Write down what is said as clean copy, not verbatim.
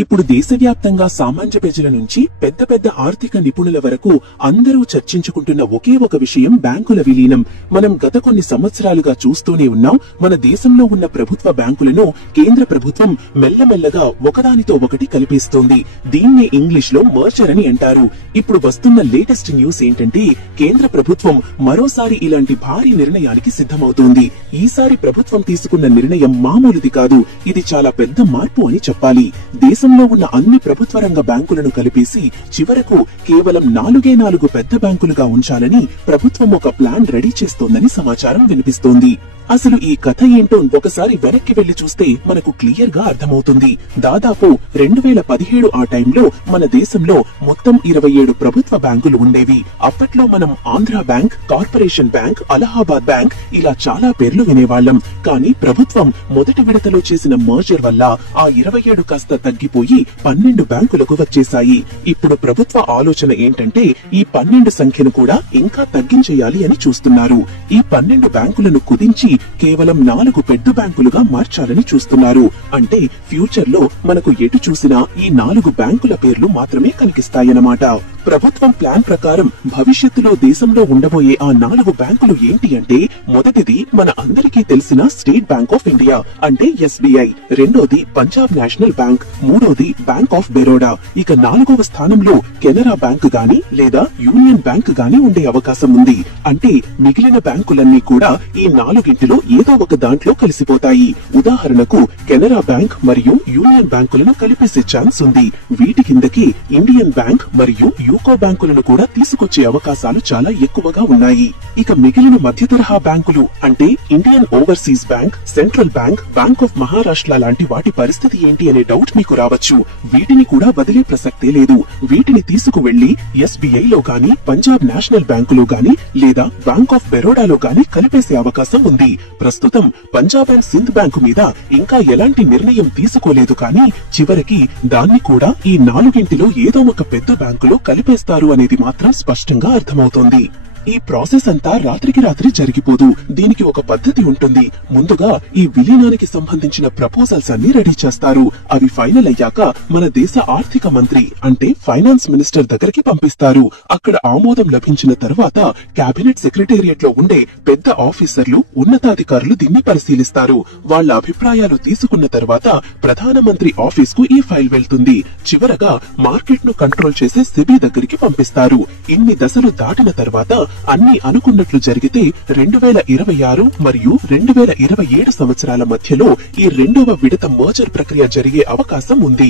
ఇప్పుడు దేశవ్యాప్తంగా సామాన్య ప్రజల నుంచి పెద్ద పెద్ద ఆర్థిక నిపుణుల వరకు అందరూ చర్చించుకుంటున్న ఒకే ఒక విషయం బ్యాంకుల విలీనం. మనం గత కొన్ని సంవత్సరాలుగా చూస్తూనే ఉన్నాం. మన దేశంలో ఉన్న ప్రభుత్వ బ్యాంకులను కేంద్ర ప్రభుత్వం మెల్లమెల్లగా ఒకదానితో ఒకటి కలిపేస్తోంది. దీన్నే ఇంగ్లీష్ లో మర్జర్ అని అంటారు. ఇప్పుడు వస్తున్న లేటెస్ట్ న్యూస్ ఏంటంటే కేంద్ర ప్రభుత్వం మరోసారి ఇలాంటి భారీ నిర్ణయానికి సిద్ధమవుతోంది. ఈసారి ప్రభుత్వం తీసుకున్న నిర్ణయం మామూలుది కాదు. ఇది చాలా పెద్ద మార్పు అని చెప్పాలి. దేశంలో ఉన్న అన్ని ప్రభుత్వ రంగ బ్యాంకులను కలిపేసి చివరకు కేవలం 4 పెద్ద బ్యాంకులుగా ఉంచాలని ప్రభుత్వం ఒక ప్లాన్ రెడీ చేస్తోందని సమాచారం వినిపిస్తోంది. అసలు ఈ కథ ఏంటో ఒకసారి వెనక్కి వెళ్లి చూస్తే మనకు క్లియర్ గా అర్థమవుతుంది. దాదాపు 2017 ఆ టైంలో మన దేశంలో మొత్తం 27 ప్రభుత్వ బ్యాంకులు ఉండేవి. అప్పట్లో మనం Andhra bank, corporation bank, Allahabad bank ఇలా చాలా పేర్లు వినేవాళ్లం. కానీ ప్రభుత్వం మొదటి విడతలో చేసిన మర్జర్ వల్ల ఆ 27 కాస్త తగ్గిపోయి 12 బ్యాంకులకు వచ్చేశాయి. ఇప్పుడు ప్రభుత్వ ఆలోచన ఏంటంటే ఈ 12 సంఖ్యను కూడా ఇంకా తగ్గించేయాలి అని చూస్తున్నారు. ఈ 12 బ్యాంకులను కుదించి కేవలం 4 పెద్ద బ్యాంకులుగా మార్చాలని చూస్తున్నారు. అంటే ఫ్యూచర్ లో మనకు ఎటు చూసినా ఈ 4 బ్యాంకుల పేర్లు మాత్రమే కనిపిస్తాయన్నమాట. ప్రభుత్వం ప్లాన్ ప్రకారం భవిష్యత్తులో దేశంలో ఉండబోయే ఆ 4 బ్యాంకులు ఏంటి అంటే మొదటిది మన అందరికీ తెలిసిన స్టేట్ బ్యాంక్ ఆఫ్ ఇండియా అంటే ఎస్బీఐ, రెండోది పంజాబ్ నేషనల్ బ్యాంక్, మూడోది బ్యాంక్ ఆఫ్ బరోడా, ఇక 4వ స్థానంలో కెనరా బ్యాంక్ గాని లేదా యూనియన్ బ్యాంక్ గాని ఉండే అవకాశం ఉంది. అంటే మిగిలిన బ్యాంకులన్నీ కూడా ఈ 4గింటిలో ఏదో ఒక దాంట్లో కలిసిపోతాయి. ఉదాహరణకు కెనరా బ్యాంక్ మరియు యూనియన్ బ్యాంకులను కలిపేసే ఛాన్స్ ఉంది. వీటి కిందకి ఇండియన్ బ్యాంక్ మరియు యూకో బ్యాంకులను కూడా తీసుకొచ్చే అవకాశాలు చాలా ఎక్కువగా ఉన్నాయి. ఇక మిగిలిన మధ్య తరహా బ్యాంకులు అంటే Indian overseas bank, central bank, bank of Maharashtra లాంటి వాటి పరిస్థితి ఏంటి అనే డౌట్ మీకు రావచ్చు. వీటిని కూడా వదిలే ప్రసక్తే లేదు. వీటిని తీసుకువెళ్లి ఎస్బీఐ లో గాని, పంజాబ్ నేషనల్ బ్యాంకులో గాని లేదా బ్యాంక్ ఆఫ్ బరోడాలో గాని కలిపేసే అవకాశం ఉంది. ప్రస్తుతం పంజాబ్ అండ్ సింధ్ బ్యాంకు మీద ఇంకా ఎలాంటి నిర్ణయం తీసుకోలేదు. కానీ చివరికి దాన్ని కూడా ఈ 4గింటిలో ఏదో ఒక పెద్ద బ్యాంకులో కలిపేస్తారు అనేది మాత్రం స్పష్టంగా అర్థమవుతోంది. ఈ ప్రాసెస్ అంతా రాత్రికి రాత్రి జరిగిపోదు. దీనికి ఒక పద్ధతి ఉంటుంది. ముందుగా ఈ విలీనానికి సంబంధించిన ప్రపోజల్స్ అన్ని రెడీ చేస్తారు. అవి ఫైనల్ అయ్యాక మన దేశ ఆర్థిక మంత్రి అంటే ఫైనాన్స్ మినిస్టర్ దగ్గరికి పంపిస్తారు. అక్కడ ఆమోదం లభించిన తర్వాత కేబినెట్ సెక్రటేరియట్ లో ఉండే పెద్ద ఆఫీసర్లు, ఉన్నతాధికారులు దీన్ని పరిశీలిస్తారు. వాళ్ళ అభిప్రాయాలు తీసుకున్న తర్వాత ప్రధానమంత్రి ఆఫీస్ కు ఈ ఫైల్ వెళ్తుంది. చివరగా మార్కెట్ ను కంట్రోల్ చేసే సెబీ దగ్గరికి పంపిస్తారు. ఇన్ని దశలు దాటిన తర్వాత అన్ని అనుకున్నట్లు జరిగితే 2026 మరియు 2027 సంవత్సరాల మధ్యలో ఈ 2వ విడత మర్జర్ ప్రక్రియ జరిగే అవకాశం ఉంది.